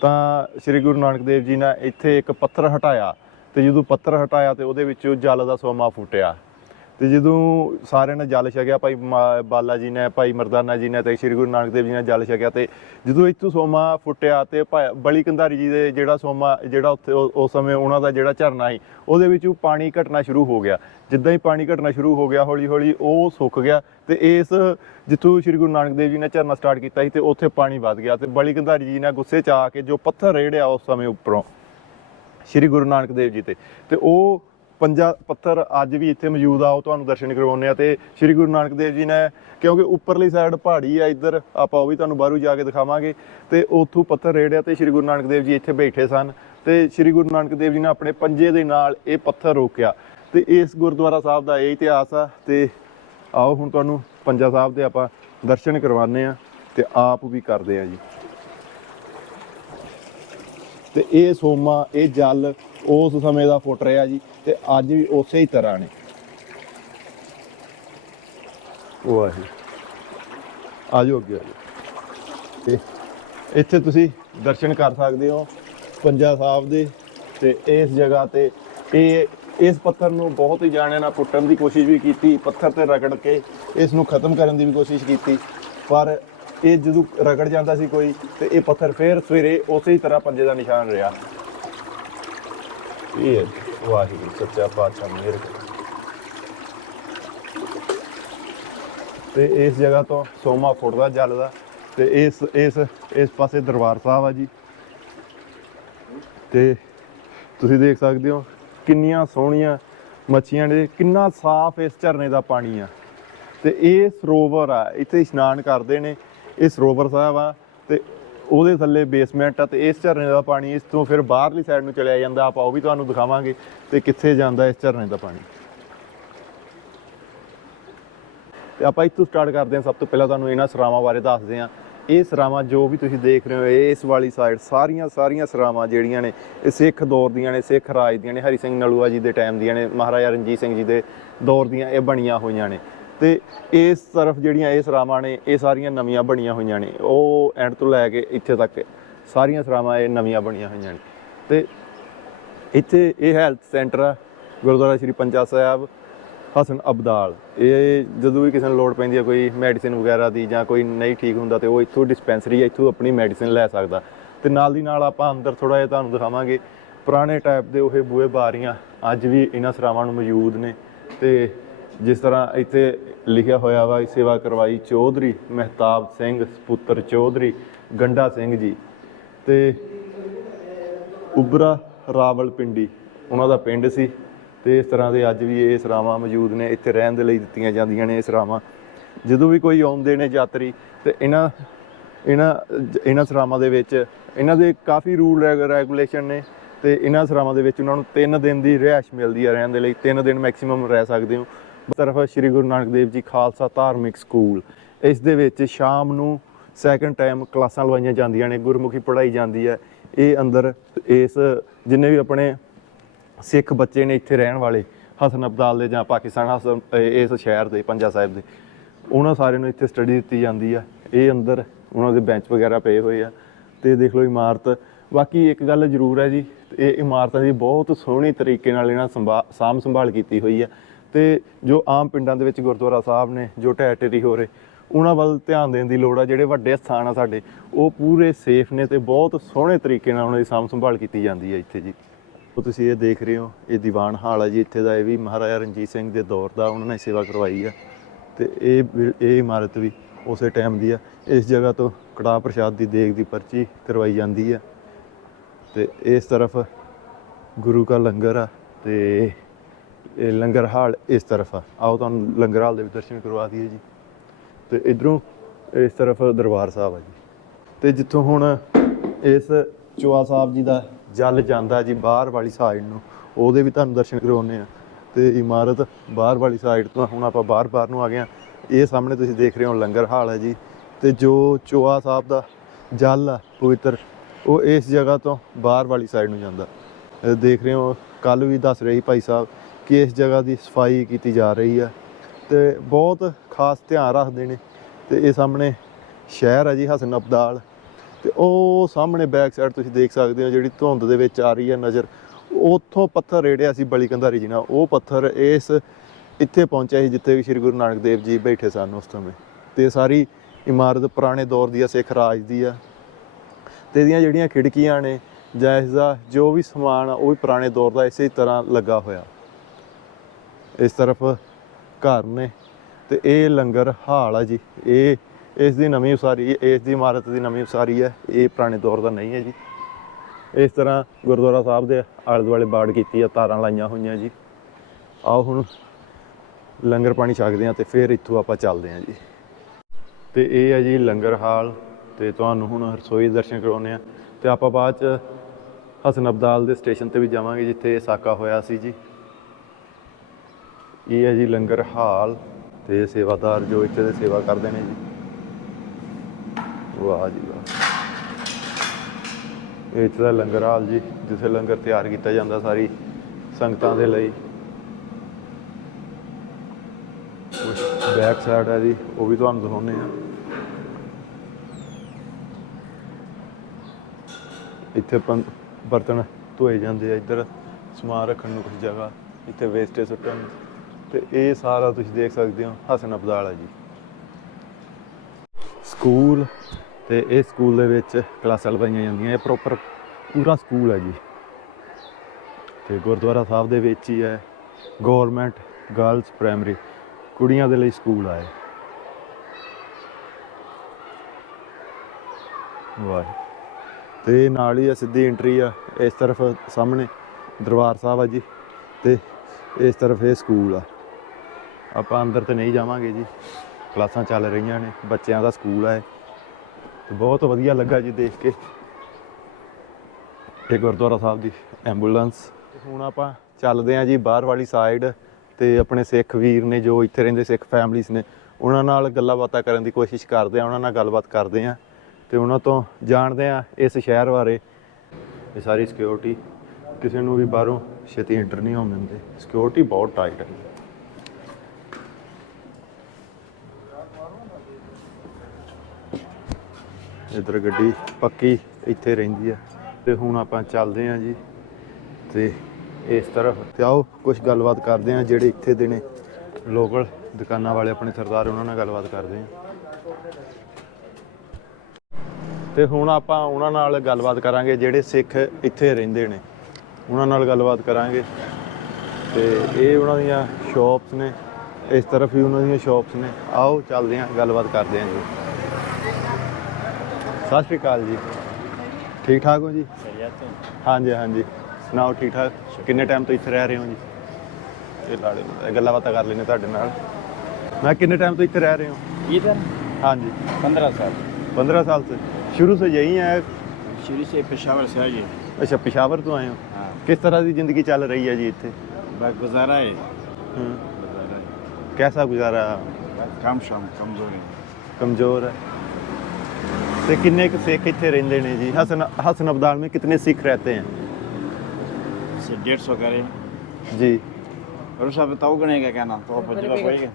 ਤਾਂ ਸ੍ਰੀ ਗੁਰੂ ਨਾਨਕ ਦੇਵ ਜੀ ਨੇ ਇੱਥੇ ਇੱਕ ਪੱਥਰ ਹਟਾਇਆ ਤੇ ਜਦੋਂ ਪੱਥਰ ਹਟਾਇਆ ਤੇ ਉਹਦੇ ਵਿੱਚੋਂ ਜਲ ਦਾ ਸੋਮਾ ਫੁੱਟਿਆ। ਤੇ ਜਦੋਂ ਸਾਰਿਆਂ ਨੇ ਜਲ ਛਕਿਆ, ਭਾਈ ਮਾ- ਬਾਲਾ ਜੀ ਨੇ, ਭਾਈ ਮਰਦਾਨਾ ਜੀ ਨੇ ਤੇ ਸ੍ਰੀ ਗੁਰੂ ਨਾਨਕ ਦੇਵ ਜੀ ਨੇ ਜਲ ਛਕਿਆ ਤੇ ਜਦੋਂ ਇੱਥੋਂ ਸੋਮਾ ਫੁੱਟਿਆ ਤੇ ਭਾਈ- ਬਲੀ ਕੰਧਾਰੀ ਜੀ ਦੇ ਜਿਹੜਾ ਸੋਮਾ, ਜਿਹੜਾ ਉੱਥੇ ਉਸ ਸਮੇਂ ਉਹਨਾਂ ਦਾ ਜਿਹੜਾ ਝਰਨਾ ਸੀ, ਉਹਦੇ ਵਿੱਚੋਂ ਪਾਣੀ ਘਟਣਾ ਸ਼ੁਰੂ ਹੋ ਗਿਆ। ਜਿੱਦਾਂ ਹੀ ਪਾਣੀ ਘਟਣਾ ਸ਼ੁਰੂ ਹੋ ਗਿਆ ਹੌਲੀ ਹੌਲੀ ਉਹ ਸੁੱਕ ਗਿਆ ਤੇ ਇਸ ਜਿੱਥੋਂ ਸ੍ਰੀ ਗੁਰੂ ਨਾਨਕ ਦੇਵ ਜੀ ਨੇ ਝਰਨਾ ਸਟਾਰਟ ਕੀਤਾ ਸੀ ਤੇ ਉੱਥੇ ਪਾਣੀ ਵੱਧ ਗਿਆ ਤੇ ਬਲੀ ਕੰਧਾਰੀ ਜੀ ਨੇ ਗੁੱਸੇ 'ਚ ਆ ਕੇ ਜੋ ਪੱਥਰ ਰੇੜਿਆ ਉਸ ਸਮੇਂ ਉੱਪਰੋਂ, ਸ਼੍ਰੀ ਗੁਰੂ ਨਾਨਕ ਦੇਵ ਜੀ ਤੇ। ਤੇ ਉਹ ਪੰਜਾ ਪੱਥਰ ਅੱਜ ਵੀ ਇੱਥੇ ਮੌਜੂਦ ਆ, ਉਹ ਤੁਹਾਨੂੰ ਦਰਸ਼ਨ ਕਰਵਾਉਂਦੇ ਆ ਤੇ ਸ਼੍ਰੀ ਗੁਰੂ ਨਾਨਕ ਦੇਵ ਜੀ ਨੇ, ਕਿਉਂਕਿ ਉੱਪਰਲੀ ਸਾਈਡ ਪਹਾੜੀ ਆ, ਇੱਧਰ ਆਪਾਂ ਉਹ ਵੀ ਤੁਹਾਨੂੰ ਬਾਹਰੋਂ ਜਾ ਕੇ ਦਿਖਾਵਾਂਗੇ। ਤੇ ਉੱਥੋਂ ਪੱਥਰ ਰੇੜਿਆ ਤੇ ਸ਼੍ਰੀ ਗੁਰੂ ਨਾਨਕ ਦੇਵ ਜੀ ਇੱਥੇ ਬੈਠੇ ਸਨ। ਤੇ ਸ਼੍ਰੀ ਗੁਰੂ ਨਾਨਕ ਦੇਵ ਜੀ ਨੇ ਆਪਣੇ ਪੰਜੇ ਦੇ ਨਾਲ ਇਹ ਪੱਥਰ ਰੋਕਿਆ। ਤੇ ਇਸ ਗੁਰਦੁਆਰਾ ਸਾਹਿਬ ਦਾ ਇਹ ਇਤਿਹਾਸ ਆ, ਤੇ ਆਓ ਹੁਣ ਤੁਹਾਨੂੰ ਪੰਜਾ ਸਾਹਿਬ ਦੇ ਆਪਾਂ ਦਰਸ਼ਨ ਕਰਵਾਉਂਦੇ ਆ ਤੇ ਆਪ ਵੀ ਕਰਦੇ ਆ ਜੀ। ਤੇ ਇਹ ਸੋਮਾ, ਇਹ ਜਲ, ਉਸ ਸਮੇਂ ਦਾ ਫੁੱਟ ਰਿਹਾ ਜੀ ਤੇ ਅੱਜ ਵੀ ਉਸੇ ਹੀ ਤਰ੍ਹਾਂ ਨੇ। ਵਾਹੀ ਆਜੋ ਅੱਗੇ ਆਜੋ ਤੇ ਇੱਥੇ ਤੁਸੀਂ ਦਰਸ਼ਨ ਕਰ ਸਕਦੇ ਹੋ ਪੰਜਾ ਸਾਹਿਬ ਦੇ ਤੇ ਇਸ ਜਗ੍ਹਾ ਤੇ ਇਹ, ਇਸ ਪੱਥਰ ਨੂੰ ਬਹੁਤ ਹੀ ਜਾਣਿਆਂ ਨਾਲ ਪੁੱਟਣ ਦੀ ਕੋਸ਼ਿਸ਼ ਵੀ ਕੀਤੀ, ਪੱਥਰ ਤੇ ਰਗੜ ਕੇ ਇਸ ਨੂੰ ਖਤਮ ਕਰਨ ਦੀ ਵੀ ਕੋਸ਼ਿਸ਼ ਕੀਤੀ, ਪਰ ਇਹ ਜਦੋਂ ਰਗੜ ਜਾਂਦਾ ਸੀ ਕੋਈ ਤੇ ਇਹ ਪੱਥਰ ਫੇਰ ਸਵੇਰੇ ਉਸੇ ਹੀ ਤਰ੍ਹਾਂ ਪੰਜੇ ਦਾ ਨਿਸ਼ਾਨ ਰਿਹਾ। ਇਹ ਵਾਹਿਗੁਰੂ, ਸੱਚਾ ਪਾਤਸ਼ਾਹ ਮਿਹਰ ਕਰੇ। ਤੇ ਇਸ ਜਗ੍ਹਾ ਤੋਂ ਸੋਮਾ ਫੁੱਟਦਾ ਜਲਦਾ ਤੇ ਇਸ ਇਸ ਇਸ ਪਾਸੇ ਦਰਬਾਰ ਸਾਹਿਬ ਆ ਜੀ। ਤੇ ਤੁਸੀਂ ਦੇਖ ਸਕਦੇ ਹੋ ਕਿੰਨੀਆਂ ਸੋਹਣੀਆਂ ਮੱਛੀਆਂ ਨੇ, ਕਿੰਨਾ ਸਾਫ਼ ਇਸ ਝਰਨੇ ਦਾ ਪਾਣੀ ਆ। ਤੇ ਇਹ ਸਰੋਵਰ ਆ, ਇੱਥੇ ਇਸ਼ਨਾਨ ਕਰਦੇ ਨੇ। ਇਹ ਸਰੋਵਰ ਸਾਹਿਬ ਆ ਤੇ ਉਹਦੇ ਥੱਲੇ ਬੇਸਮੈਂਟ ਆ ਤੇ ਇਸ ਝਰਨੇ ਦਾ ਪਾਣੀ ਇਸ ਤੋਂ ਫਿਰ ਬਾਹਰਲੀ ਸਾਈਡ ਨੂੰ ਚਲਿਆ ਜਾਂਦਾ। ਆਪਾਂ ਉਹ ਵੀ ਤੁਹਾਨੂੰ ਦਿਖਾਵਾਂਗੇ ਤੇ ਕਿੱਥੇ ਜਾਂਦਾ ਇਸ ਝਰਨੇ ਦਾ ਪਾਣੀ। ਤੇ ਆਪਾਂ ਇੱਥੋਂ ਸਟਾਰਟ ਕਰਦੇ ਹਾਂ। ਸਭ ਤੋਂ ਪਹਿਲਾਂ ਤੁਹਾਨੂੰ ਇਹਨਾਂ ਸਰਾਵਾਂ ਬਾਰੇ ਦੱਸਦੇ ਹਾਂ। ਇਹ ਸਰਾਵਾਂ ਜੋ ਵੀ ਤੁਸੀਂ ਦੇਖ ਰਹੇ ਹੋ ਇਸ ਵਾਲੀ ਸਾਈਡ ਸਾਰੀਆਂ ਸਾਰੀਆਂ ਸਰਾਵਾਂ ਜਿਹੜੀਆਂ ਨੇ, ਇਹ ਸਿੱਖ ਦੌਰ ਦੀਆਂ ਨੇ, ਸਿੱਖ ਰਾਜ ਦੀਆਂ ਨੇ, ਹਰੀ ਸਿੰਘ ਨਲੂਆ ਜੀ ਦੇ ਟਾਈਮ ਦੀਆਂ ਨੇ, ਮਹਾਰਾਜਾ ਰਣਜੀਤ ਸਿੰਘ ਜੀ ਦੇ ਦੌਰ ਦੀਆਂ ਇਹ ਬਣੀਆਂ ਹੋਈਆਂ ਨੇ। ਤੇ ਇਸ ਤਰਫ ਜਿਹੜੀਆਂ ਇਹ ਸਰਾਵਾਂ ਨੇ, ਇਹ ਸਾਰੀਆਂ ਨਵੀਆਂ ਬਣੀਆਂ ਹੋਈਆਂ ਨੇ। ਉਹ ਐਂਡ ਤੋਂ ਲੈ ਕੇ ਇੱਥੇ ਤੱਕ ਸਾਰੀਆਂ ਸਰਾਵਾਂ ਇਹ ਨਵੀਆਂ ਬਣੀਆਂ ਹੋਈਆਂ ਨੇ। ਤੇ ਇੱਥੇ ਇਹ ਹੈਲਥ ਸੈਂਟਰ ਆ, ਗੁਰਦੁਆਰਾ ਸ਼੍ਰੀ ਪੰਜਾ ਸਾਹਿਬ, ਹਸਨ ਅਬਦਾਲ। ਇਹ ਜਦੋਂ ਵੀ ਕਿਸੇ ਨੂੰ ਲੋੜ ਪੈਂਦੀ ਹੈ ਕੋਈ ਮੈਡੀਸਿਨ ਵਗੈਰਾ ਦੀ ਜਾਂ ਕੋਈ ਨਹੀਂ ਠੀਕ ਹੁੰਦਾ ਤੇ ਉਹ ਇੱਥੋਂ ਡਿਸਪੈਂਸਰੀ ਹੈ ਇੱਥੋਂ ਆਪਣੀ ਮੈਡੀਸਿਨ ਲੈ ਸਕਦਾ। ਤੇ ਨਾਲ ਦੀ ਨਾਲ ਆਪਾਂ ਅੰਦਰ ਥੋੜਾ ਜਿਹਾ ਤੁਹਾਨੂੰ ਦਿਖਾਵਾਂਗੇ, ਪੁਰਾਣੇ ਟਾਈਪ ਦੇ ਉਹ ਬੂਹੇ ਬਾਰੀਆਂ, ਅੱਜ ਵੀ ਇਹਨਾਂ ਸਰਾਵਾਂ ਨੂੰ ਮੌਜੂਦ ਨੇ। ਤੇ ਜਿਸ ਤਰ੍ਹਾਂ ਇੱਥੇ ਲਿਖਿਆ ਹੋਇਆ ਵਾ ਸੇਵਾ ਕਰਵਾਈ ਚੌਧਰੀ ਮਹਿਤਾਬ ਸਿੰਘ, ਪੁੱਤਰ ਚੌਧਰੀ ਗੰਡਾ ਸਿੰਘ ਜੀ ਤੇ ਉਬਰਾ ਰਾਵਲਪਿੰਡੀ ਉਹਨਾਂ ਦਾ ਪਿੰਡ ਸੀ ਤੇ ਇਸ ਤਰ੍ਹਾਂ ਦੇ ਅੱਜ ਵੀ ਇਹ ਸਰਾਵਾਂ ਮੌਜੂਦ ਨੇ, ਇੱਥੇ ਰਹਿਣ ਦੇ ਲਈ ਦਿੱਤੀਆਂ ਜਾਂਦੀਆਂ ਨੇ ਇਹ ਸਰਾਵਾਂ। ਜਦੋਂ ਵੀ ਕੋਈ ਆਉਂਦੇ ਨੇ ਯਾਤਰੀ ਤੇ ਇਹਨਾਂ ਇਹਨਾਂ ਇਹਨਾਂ ਸਰਾਵਾਂ ਦੇ ਵਿੱਚ, ਇਹਨਾਂ ਦੇ ਕਾਫੀ ਰੂਲ ਰੈਗੂਲੇਸ਼ਨ ਨੇ ਤੇ ਇਹਨਾਂ ਸਰਾਵਾਂ ਦੇ ਵਿੱਚ ਉਹਨਾਂ ਨੂੰ 3 ਦਿਨ ਦੀ ਰਿਹਾਇਸ਼ ਮਿਲਦੀ ਹੈ ਰਹਿਣ ਦੇ ਲਈ। 3 ਦਿਨ ਮੈਕਸਿਮਮ ਰਹਿ ਸਕਦੇ ਹੋ। ਤਰਫ ਸ਼੍ਰੀ ਗੁਰੂ ਨਾਨਕ ਦੇਵ ਜੀ ਖਾਲਸਾ ਧਾਰਮਿਕ ਸਕੂਲ। ਇਸ ਦੇ ਵਿੱਚ ਸ਼ਾਮ ਨੂੰ ਸੈਕੰਡ ਟਾਈਮ ਕਲਾਸਾਂ ਲਵਾਈਆਂ ਜਾਂਦੀਆਂ ਨੇ, ਗੁਰਮੁਖੀ ਪੜ੍ਹਾਈ ਜਾਂਦੀ ਹੈ। ਇਹ ਅੰਦਰ ਇਸ ਜਿੰਨੇ ਵੀ ਆਪਣੇ ਸਿੱਖ ਬੱਚੇ ਨੇ ਇੱਥੇ ਰਹਿਣ ਵਾਲੇ, ਹਸਨ ਅਬਦਾਲ ਦੇ ਜਾਂ ਪਾਕਿਸਤਾਨ ਹਸਨ ਇਸ ਸ਼ਹਿਰ ਦੇ, ਪੰਜਾ ਸਾਹਿਬ ਦੇ, ਉਹਨਾਂ ਸਾਰਿਆਂ ਨੂੰ ਇੱਥੇ ਸਟੱਡੀ ਦਿੱਤੀ ਜਾਂਦੀ ਆ। ਇਹ ਅੰਦਰ ਉਹਨਾਂ ਦੇ ਬੈਂਚ ਵਗੈਰਾ ਪਏ ਹੋਏ ਆ ਤੇ ਦੇਖ ਲਓ ਇਮਾਰਤ। ਬਾਕੀ ਇੱਕ ਗੱਲ ਜ਼ਰੂਰ ਹੈ ਜੀ, ਇਹ ਇਮਾਰਤਾਂ ਦੀ ਬਹੁਤ ਸੋਹਣੀ ਤਰੀਕੇ ਨਾਲ ਇਹਨਾਂ ਸੰਭਾ- ਸਾਂਭ ਸੰਭਾਲ ਕੀਤੀ ਹੋਈ ਆ। ਤੇ ਜੋ ਆਮ ਪਿੰਡਾਂ ਦੇ ਵਿੱਚ ਗੁਰਦੁਆਰਾ ਸਾਹਿਬ ਨੇ, ਜੋ ਢਹਿ ਹੋ ਰਹੇ, ਉਹਨਾਂ ਵੱਲ ਧਿਆਨ ਦੇਣ ਦੀ ਲੋੜ ਆ। ਜਿਹੜੇ ਵੱਡੇ ਸਥਾਨ ਆ ਸਾਡੇ, ਉਹ ਪੂਰੇ ਸੇਫ ਨੇ ਤੇ ਬਹੁਤ ਸੋਹਣੇ ਤਰੀਕੇ ਨਾਲ ਉਹਨਾਂ ਦੀ ਸਾਂਭ ਸੰਭਾਲ ਕੀਤੀ ਜਾਂਦੀ ਹੈ ਇੱਥੇ ਜੀ। ਉਹ ਤੁਸੀਂ ਇਹ ਦੇਖ ਰਹੇ ਹੋ, ਇਹ ਦੀਵਾਨ ਹਾਲ ਆ ਜੀ ਇੱਥੇ ਦਾ, ਇਹ ਵੀ ਮਹਾਰਾਜਾ ਰਣਜੀਤ ਸਿੰਘ ਦੇ ਦੌਰ ਦਾ ਉਹਨਾਂ ਨੇ ਸੇਵਾ ਕਰਵਾਈ ਆ। ਤੇ ਇਹ ਇਹ ਇਮਾਰਤ ਵੀ ਉਸੇ ਟਾਈਮ ਦੀ ਆ। ਇਸ ਜਗ੍ਹਾ ਤੋਂ ਕੜਾਹ ਪ੍ਰਸ਼ਾਦ ਦੀ ਦੇਗ ਦੀ ਪਰਚੀ ਕਰਵਾਈ ਜਾਂਦੀ ਆ। ਤੇ ਇਸ ਤਰਫ ਗੁਰੂ ਕਾ ਲੰਗਰ ਆ ਤੇ ਇਹ ਲੰਗਰ ਹਾਲ ਇਸ ਤਰਫ ਆ। ਆਓ ਤੁਹਾਨੂੰ ਲੰਗਰ ਹਾਲ ਦੇ ਵੀ ਦਰਸ਼ਨ ਕਰਵਾ ਦਈਏ ਜੀ। ਤੇ ਇਧਰੋਂ ਇਸ ਤਰਫ ਦਰਬਾਰ ਸਾਹਿਬ ਆ ਜੀ। ਤੇ ਜਿੱਥੋਂ ਹੁਣ ਇਸ ਚੋਆ ਸਾਹਿਬ ਜੀ ਦਾ ਜਲ ਜਾਂਦਾ ਜੀ ਬਾਹਰ ਵਾਲੀ ਸਾਈਡ ਨੂੰ, ਉਹਦੇ ਵੀ ਤੁਹਾਨੂੰ ਦਰਸ਼ਨ ਕਰਵਾਉਨੇ ਆ ਤੇ ਇਮਾਰਤ ਬਾਹਰ ਵਾਲੀ ਸਾਈਡ ਤੋਂ ਹੁਣ ਆਪਾਂ ਬਾਹਰ ਬਾਹਰ ਨੂੰ ਆ ਗਏ ਆ ਇਹ ਸਾਹਮਣੇ ਤੁਸੀਂ ਦੇਖ ਰਹੇ ਹੋ ਲੰਗਰ ਹਾਲ ਹੈ ਜੀ। ਤੇ ਜੋ ਚੋਆ ਸਾਹਿਬ ਦਾ ਜਲ ਆ, ਪਵਿੱਤਰ, ਉਹ ਇਸ ਜਗ੍ਹਾ ਤੋਂ ਬਾਹਰ ਵਾਲੀ ਸਾਈਡ ਨੂੰ ਜਾਂਦਾ। ਦੇਖ ਰਹੇ ਹੋ ਕੱਲ ਵੀ ਦੱਸ ਰਹੀ ਭਾਈ ਸਾਹਿਬ ਕਿ ਇਸ ਜਗ੍ਹਾ ਦੀ ਸਫ਼ਾਈ ਕੀਤੀ ਜਾ ਰਹੀ ਆ ਤੇ ਬਹੁਤ ਖਾਸ ਧਿਆਨ ਰੱਖਦੇ ਨੇ ਤੇ ਇਹ ਸਾਹਮਣੇ ਸ਼ਹਿਰ ਹੈ ਜੀ ਹਸਨ ਅਬਦਾਲ ਤੇ ਉਹ ਸਾਹਮਣੇ ਬੈਕ ਸਾਈਡ ਤੁਸੀਂ ਦੇਖ ਸਕਦੇ ਹੋ ਜਿਹੜੀ ਧੁੰਦ ਦੇ ਵਿੱਚ ਆ ਰਹੀ ਹੈ ਨਜ਼ਰ। ਉੱਥੋਂ ਪੱਥਰ ਰੇੜਿਆ ਸੀ ਬਲੀ ਕੰਧਾਰੀ ਜੀ ਨਾਲ। ਉਹ ਪੱਥਰ ਇਸ ਇੱਥੇ ਪਹੁੰਚਿਆ ਸੀ ਜਿੱਥੇ ਕਿ ਸ੍ਰੀ ਗੁਰੂ ਨਾਨਕ ਦੇਵ ਜੀ ਬੈਠੇ ਸਨ ਉਸ ਸਮੇਂ। ਤੇ ਸਾਰੀ ਇਮਾਰਤ ਪੁਰਾਣੇ ਦੌਰ ਦੀ ਆ ਸਿੱਖ ਰਾਜ ਦੀ ਆ। ਤੇ ਇਹਦੀਆਂ ਜਿਹੜੀਆਂ ਖਿੜਕੀਆਂ ਨੇ ਜਾਂ ਇਸ ਦਾ ਜੋ ਵੀ ਸਮਾਨ ਆ, ਉਹ ਵੀ ਪੁਰਾਣੇ ਦੌਰ ਦਾ ਇਸੇ ਤਰ੍ਹਾਂ ਲੱਗਾ ਹੋਇਆ। ਇਸ ਤਰਫ ਘਰ ਨੇ ਤੇ ਇਹ ਲੰਗਰ ਹਾਲ ਆ ਜੀ। ਇਹ ਇਸ ਦੀ ਨਵੀਂ ਉਸਾਰੀ ਇਸ ਦੀ ਇਮਾਰਤ ਦੀ ਨਵੀਂ ਉਸਾਰੀ ਹੈ, ਇਹ ਪੁਰਾਣੇ ਦੌਰ ਦਾ ਨਹੀਂ ਹੈ ਜੀ। ਇਸ ਤਰ੍ਹਾਂ ਗੁਰਦੁਆਰਾ ਸਾਹਿਬ ਦੇ ਆਲੇ ਦੁਆਲੇ ਬਾੜ ਕੀਤੀ ਆ, ਤਾਰਾਂ ਲਾਈਆਂ ਹੋਈਆਂ ਜੀ। ਆਓ ਹੁਣ ਲੰਗਰ ਪਾਣੀ ਛਕਦੇ ਆ ਤੇ ਫਿਰ ਇੱਥੋਂ ਆਪਾਂ ਚੱਲਦੇ ਆ ਜੀ। ਤੇ ਇਹ ਹੈ ਜੀ ਲੰਗਰ ਹਾਲ ਤੇ ਤੁਹਾਨੂੰ ਹੁਣ ਰਸੋਈ ਦੇ ਦਰਸ਼ਨ ਕਰਾਉਨੇ ਆ ਤੇ ਆਪਾਂ ਬਾਅਦ ਚ ਹਸਨ ਅਬਦਾਲ ਦੇ ਸਟੇਸ਼ਨ ਤੇ ਵੀ ਜਾਵਾਂਗੇ, ਜਿੱਥੇ ਸਾਕਾ ਹੋਇਆ ਸੀ ਜੀ। ਇਹ ਹੈ ਜੀ ਲੰਗਰ ਹਾਲ ਤੇ ਸੇਵਾਦਾਰ ਜੋ ਇੱਥੇ ਦੇ ਸੇਵਾ ਕਰਦੇ ਨੇ ਜੀ। ਵਾਹ ਜੀ ਵਾਹ। ਇਹ ਇੱਥੇ ਦਾ ਲੰਗਰ ਹਾਲ ਜੀ, ਜਿੱਥੇ ਲੰਗਰ ਤਿਆਰ ਕੀਤਾ ਜਾਂਦਾ ਸਾਰੀ ਸੰਗਤਾਂ ਦੇ ਲਈ। ਬੈਕ ਸਾਈਡ ਹੈ ਜੀ, ਉਹ ਵੀ ਤੁਹਾਨੂੰ ਦਿਖਾਉਂਦੇ ਆ ਇੱਥੇ ਪੰ, ਬਰਤਨ ਧੋਏ ਜਾਂਦੇ ਆ ਇੱਧਰ, ਸਮਾਨ ਰੱਖਣ ਨੂੰ ਕੁਝ ਜਗ੍ਹਾ, ਇੱਥੇ ਵੇਸਟੇਜ ਸੁੱਟਣ। ਤੇ ਇਹ ਸਾਰਾ ਤੁਸੀਂ ਦੇਖ ਸਕਦੇ ਹੋ, ਹਸਨ ਅਬਦਾਲ ਹੈ ਜੀ। ਸਕੂਲ ਤੇ ਇਹ ਸਕੂਲ ਦੇ ਵਿੱਚ ਕਲਾਸਾਂ ਲਗਾਈਆਂ ਜਾਂਦੀਆਂ, ਇਹ ਪ੍ਰੋਪਰ ਪੂਰਾ ਸਕੂਲ ਹੈ ਜੀ। ਤੇ ਗੁਰਦੁਆਰਾ ਸਾਹਿਬ ਦੇ ਵਿੱਚ ਹੀ ਹੈ ਗਵਰਨਮੈਂਟ ਗਰਲਸ ਪ੍ਰਾਇਮਰੀ ਕੁੜੀਆਂ ਦੇ ਲਈ ਸਕੂਲ ਆਏ। ਇਹ ਵਾਹ। ਤੇ ਨਾਲ ਹੀ ਆ ਸਿੱਧੀ ਐਂਟਰੀ ਆ, ਇਸ ਤਰਫ ਸਾਹਮਣੇ ਦਰਬਾਰ ਸਾਹਿਬ ਆ ਜੀ, ਤੇ ਇਸ ਤਰਫ ਇਹ ਸਕੂਲ ਆ। ਆਪਾਂ ਅੰਦਰ ਤੇ ਨਹੀਂ ਜਾਵਾਂਗੇ ਜੀ। ਕਲਾਸਾਂ ਚੱਲ ਰਹੀਆਂ ਨੇ ਬੱਚਿਆਂ ਦਾ ਸਕੂਲ ਇਹ। ਤੇ ਬਹੁਤ ਵਧੀਆ ਲੱਗਾ ਜੀ ਦੇਖ ਕੇ। ਇਹ ਗੁਰਦੁਆਰਾ ਸਾਹਿਬ ਦੀ ਐਂਬੂਲੈਂਸ। ਹੁਣ ਆਪਾਂ ਚੱਲਦੇ ਆਂ ਜੀ ਬਾਹਰ ਵਾਲੀ ਸਾਈਡ ਤੇ ਆਪਣੇ ਸਿੱਖ ਵੀਰ ਨੇ ਜੋ ਇੱਥੇ ਰਹਿੰਦੇ ਸਿੱਖ ਫੈਮਲੀਆਂ ਨੇ ਉਹਨਾਂ ਨਾਲ ਗੱਲਾਂ ਬਾਤਾਂ ਕਰਨ ਦੀ ਕੋਸ਼ਿਸ਼ ਕਰਦੇ ਆ ਉਹਨਾਂ ਨਾਲ ਗੱਲਬਾਤ ਕਰਦੇ ਆ ਤੇ ਉਹਨਾਂ ਤੋਂ ਜਾਣਦੇ ਆ ਇਸ ਸ਼ਹਿਰ ਬਾਰੇ। ਇਹ ਸਾਰੀ ਸਿਕਿਉਰਿਟੀ ਕਿਸੇ ਨੂੰ ਵੀ ਬਾਹਰੋਂ ਛੇਤੀ ਐਂਟਰ ਨਹੀਂ ਹੋਣ ਦਿੰਦੇ। ਸਿਕਿਉਰਿਟੀ ਬਹੁਤ ਟਾਈਟ ਹੈ ਇਧਰ ਗੱਡੀ ਪੱਕੀ ਇੱਥੇ ਰਹਿੰਦੀ ਆ। ਤੇ ਹੁਣ ਆਪਾਂ ਚੱਲਦੇ ਆ ਜੀ। ਤੇ ਇਸ ਤਰਫ ਤੇ ਆਓ ਕੁਝ ਗੱਲਬਾਤ ਕਰਦੇ ਆ ਜਿਹੜੇ ਇੱਥੇ ਦੇ ਨੇ ਲੋਕਲ ਦੁਕਾਨਾਂ ਵਾਲੇ, ਆਪਣੇ ਸਰਦਾਰ ਉਹਨਾਂ ਨਾਲ ਗੱਲਬਾਤ ਕਰਦੇ ਆ। ਤੇ ਹੁਣ ਆਪਾਂ ਉਹਨਾਂ ਨਾਲ ਗੱਲਬਾਤ ਕਰਾਂਗੇ ਜਿਹੜੇ ਸਿੱਖ ਇੱਥੇ ਰਹਿੰਦੇ ਨੇ। ਉਹਨਾਂ ਨਾਲ ਗੱਲਬਾਤ ਕਰਾਂਗੇ। ਤੇ ਇਹ ਉਹਨਾਂ ਦੀਆਂ ਸ਼ਾਪਸ ਨੇ। ਇਸ ਤਰਫ ਹੀ ਉਹਨਾਂ ਦੀਆਂ ਸ਼ਾਪਸ ਨੇ। ਆਓ, ਚੱਲਦੇ ਆਂ, ਗੱਲਬਾਤ ਕਰਦੇ ਆਂ ਜੀ। ਸਤਿ ਸ਼੍ਰੀ ਅਕਾਲ ਜੀ ਠੀਕ ਠਾਕ ਹੋ ਜੀ खैरियत ਹਾਂਜੀ ਹਾਂਜੀ ਸੁਣਾਓ ਠੀਕ ਠਾਕ ਕਿੰਨੇ ਟਾਈਮ ਤੋਂ ਇੱਥੇ ਰਹਿ ਰਹੇ ਹੋ ਜੀ ਇਹ ਲਾੜੇ ਨੂੰ ਗੱਲਾਂ ਬਾਤਾਂ ਕਰ ਲੈਣੇ ਤੁਹਾਡੇ ਨਾਲ ਮੈਂ ਕਿੰਨੇ ਟਾਈਮ ਤੋਂ ਇੱਥੇ ਰਹਿ ਰਹੇ ਹੋ इधर ਹਾਂਜੀ पंद्रह साल 15 साल से शुरू से यही है शुरू से पेशावर से आइए अच्छा पेशावर तो आए हो हाँ किस तरह की जिंदगी चल रही है जी इतने बस गुजारा है हम्म, गुजारा है कैसा गुजारा बस काम शाम कमजोरी कमजोर है ਤੇ ਕਿੰਨੇ ਕੁ ਸਿੱਖ ਇੱਥੇ ਰਹਿੰਦੇ ਨੇ ਜੀ ਹਸਨ ਹਸਨ ਅਬਦਾਲ में कितने सिख रहते हैं से डेढ़ सौ करे जी और सब बताओ गने का क्या नाम तो पचवा पड़ेगा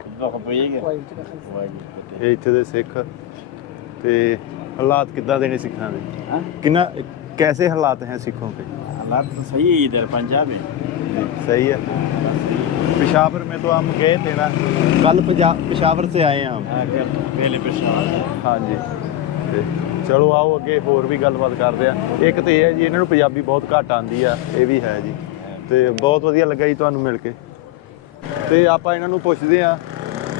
पचवा को पड़ेगा वाहिगुरू ਇਹ ਇੱਥੇ ਦੇ ਸਿੱਖ ਤੇ ਹਾਲਾਤ ਕਿੱਦਾਂ ਦੇ ਨੇ ਸਿੱਖਾਂ ਦੇ हाँ ਕਿੰਨਾ कैसे हालात हैं सिखों के हालात तो सही है इधर पंजाब में जी सही है पेशावर में तो हम गए थे ना कल पंजाब पेशावर से आए हैं हम हाँ, फिर पहले पेशावर ਹਾਂਜੀ ਤੇ ਚਲੋ ਆਓ ਅੱਗੇ ਹੋਰ ਵੀ ਗੱਲਬਾਤ ਕਰਦੇ ਆ। ਇੱਕ ਤੇ ਇਹ ਹੈ ਜੀ, ਇਹਨਾਂ ਨੂੰ ਪੰਜਾਬੀ ਬਹੁਤ ਘੱਟ ਆਉਂਦੀ ਆ, ਇਹ ਵੀ ਹੈ ਜੀ। ਤੇ ਬਹੁਤ ਵਧੀਆ ਲੱਗਾ ਜੀ ਤੁਹਾਨੂੰ ਮਿਲ ਕੇ। ਤੇ ਆਪਾਂ ਇਹਨਾਂ ਨੂੰ ਪੁੱਛਦੇ ਆ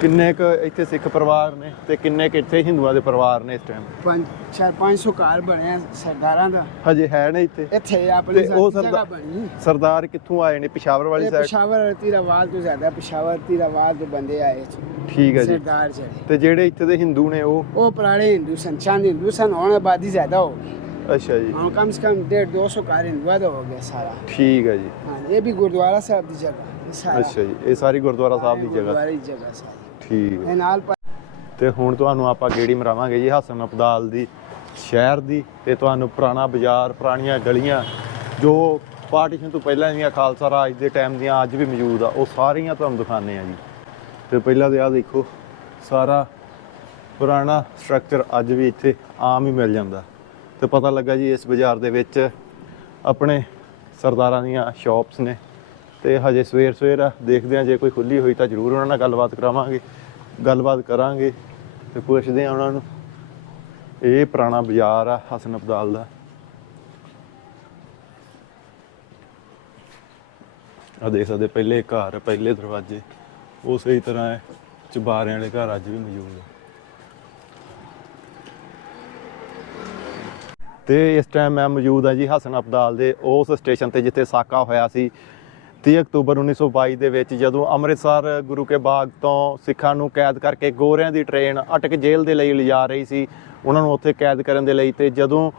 ਕਿੰਨੇ ਕੁ ਇੱਥੇ ਸਿੱਖ ਪਰਿਵਾਰ ਨੇ ਤੇ ਕਿੰਨੇ ਕੁ ਇੱਥੇ ਹਿੰਦੂਆਂ ਦੇ ਪਰਿਵਾਰ ਨੇ ਇਸ ਟਾਈਮ ਪੰਜ ਚਾਰ 500 ਘਰ ਬਣੇ ਆ ਸਰਦਾਰਾਂ ਦਾ। ਹਜੇ ਹੈ ਨੇ ਇੱਥੇ। ਇੱਥੇ ਆਪਣੀ ਤੇ ਉਹ ਜਗ੍ਹਾ ਸਰਦਾਰ ਬਣੀ ਸਰਦਾਰ ਕਿੱਥੋਂ ਆਏ ਨੇ? ਪਿਸ਼ਾਵਰ ਵਾਲੀ ਇਹ ਸਾਈਡ ਪਿਸ਼ਾਵਰ ਤੀਰਾਵਾਲ ਤੋਂ ਜ਼ਿਆਦਾ ਪਿਸ਼ਾਵਰ ਤੀਰਾਵਾਲ ਦੇ ਬੰਦੇ ਆਏ ਠੀਕ ਹੈ ਜੀ। ਸਰਦਾਰ ਜਿਹੜੇ। ਤੇ ਜਿਹੜੇ ਇੱਥੇ ਦੇ ਹਿੰਦੂ ਨੇ ਉਹ? ਉਹ ਪੁਰਾਣੇ ਹਿੰਦੂ ਸਨ ਚੰਦ ਹਿੰਦੂ ਸਨ ਹੁਣ ਆਬਾਦੀ ਜ਼ਿਆਦਾ ਹੋ ਗਈ। ਅੱਛਾ ਜੀ। ਹੁਣ ਕਮ ਸੇ ਕਮ 1.5 200 ਘਰ ਹਿੰਦੂਆਂ ਦਾ ਹੋ ਗਿਆ ਸਾਰਾ। ਠੀਕ ਹੈ ਜੀ। ਹਾਂ ਇਹ ਵੀ ਗੁਰਦੁਆਰਾ ਸਾਹਿਬ ਦੀ ਜਗ੍ਹਾ ਇਹ ਸਾਰਾ। ਅੱਛਾ ਜੀ ਇਹ ਸਾਰੀ ਗੁਰਦੁਆਰਾ ਸਾਹਿਬ ਦੀ ਜਗ੍ਹਾ। ਗੁਰਦੁਆਰੇ ਦੀ ਜਗ੍ਹਾ ਸਾਰੀ। ਠੀਕ ਹੈ। ਇਹ ਨਾਲ ਪ- ਤੇ ਹੁਣ ਤੁਹਾਨੂੰ ਆਪਾਂ ਗੇੜੀ ਮਰਾਵਾਂਗੇ ਜੀ ਹਸਨ ਅਬਦਾਲ ਦੀ ਸ਼ਹਿਰ ਦੀ ਤੇ ਤੁਹਾਨੂੰ ਪੁਰਾਣਾ ਬਾਜ਼ਾਰ ਪੁਰਾਣੀਆਂ ਗਲੀਆਂ ਜੋ ਪਾਰਟੀਸ਼ਨ ਤੋਂ ਪਹਿਲਾਂ ਦੀਆਂ ਖਾਲਸਾ ਰਾਜ ਦੇ ਟਾਈਮ ਦੀਆਂ ਅੱਜ ਵੀ ਮੌਜੂਦ ਆ ਉਹ ਸਾਰੀਆਂ ਤੁਹਾਨੂੰ ਦਿਖਾਣੇ ਆ ਜੀ। ਤੇ ਪਹਿਲਾਂ ਤੇ ਆਹ ਦੇਖੋ ਸਾਰਾ ਪੁਰਾਣਾ ਸਟਰਕਚਰ ਅੱਜ ਵੀ ਇੱਥੇ ਆਮ ਹੀ ਮਿਲ ਜਾਂਦਾ। ਤੇ ਪਤਾ ਲੱਗਾ ਜੀ ਇਸ ਬਾਜ਼ਾਰ ਦੇ ਵਿੱਚ ਆਪਣੇ ਸਰਦਾਰਾਂ ਦੀਆਂ ਸ਼ਾਪਸ ਨੇ। ਤੇ ਹਜੇ ਸਵੇਰ ਸਵੇਰ ਆ ਦੇਖਦੇ ਆ ਜੇ ਕੋਈ ਖੁੱਲੀ ਹੋਈ ਤਾਂ ਜ਼ਰੂਰ ਉਹਨਾਂ ਨਾਲ ਗੱਲਬਾਤ ਕਰਾਵਾਂਗੇ। ਗੱਲਬਾਤ ਕਰਾਂਗੇ ਤੇ ਪੁੱਛਦੇ ਆ ਉਹਨਾਂ ਨੂੰ। ਇਹ ਪੁਰਾਣਾ ਬਾਜ਼ਾਰ ਆ ਹਸਨ ਅਬਦਾਲ ਦਾ। ਆ ਦੇਖ ਸਕਦੇ, ਪਹਿਲੇ ਘਰ, ਪਹਿਲੇ ਦਰਵਾਜ਼ੇ। ਉਹ ਸਹੀ ਤਰ੍ਹਾਂ ਹੈ, ਚਬਾਰਿਆਂ ਵਾਲੇ ਘਰ ਅੱਜ ਵੀ ਮੌਜੂਦ ਆ ਤੇ ਇਸ ਟਾਈਮ ਮੈਂ ਮੌਜੂਦ ਹਾਂ ਜੀ ਹਸਨ ਅਬਦਾਲ ਦੇ, ਉਸ ਸਟੇਸ਼ਨ ਤੇ ਜਿੱਥੇ ਸਾਕਾ ਹੋਇਆ ਸੀ। 30 ਅਕਤੂਬਰ 1922 ਦੇ ਵਿੱਚ ਜਦੋਂ ਅੰਮ੍ਰਿਤਸਰ ਗੁਰੂ ਕੇ ਬਾਗ ਤੋਂ ਸਿੱਖਾਂ ਨੂੰ ਕੈਦ ਕਰਕੇ ਗੋਰਿਆਂ ਦੀ ਟ੍ਰੇਨ ਅਟਕ ਜੇਲ੍ਹ ਦੇ ਲਈ ਲਿਜਾ ਰਹੀ ਸੀ, ਉਹਨਾਂ ਨੂੰ ਉੱਥੇ ਕੈਦ ਕਰਨ ਦੇ ਲਈ ਤੇ ਜਦੋਂ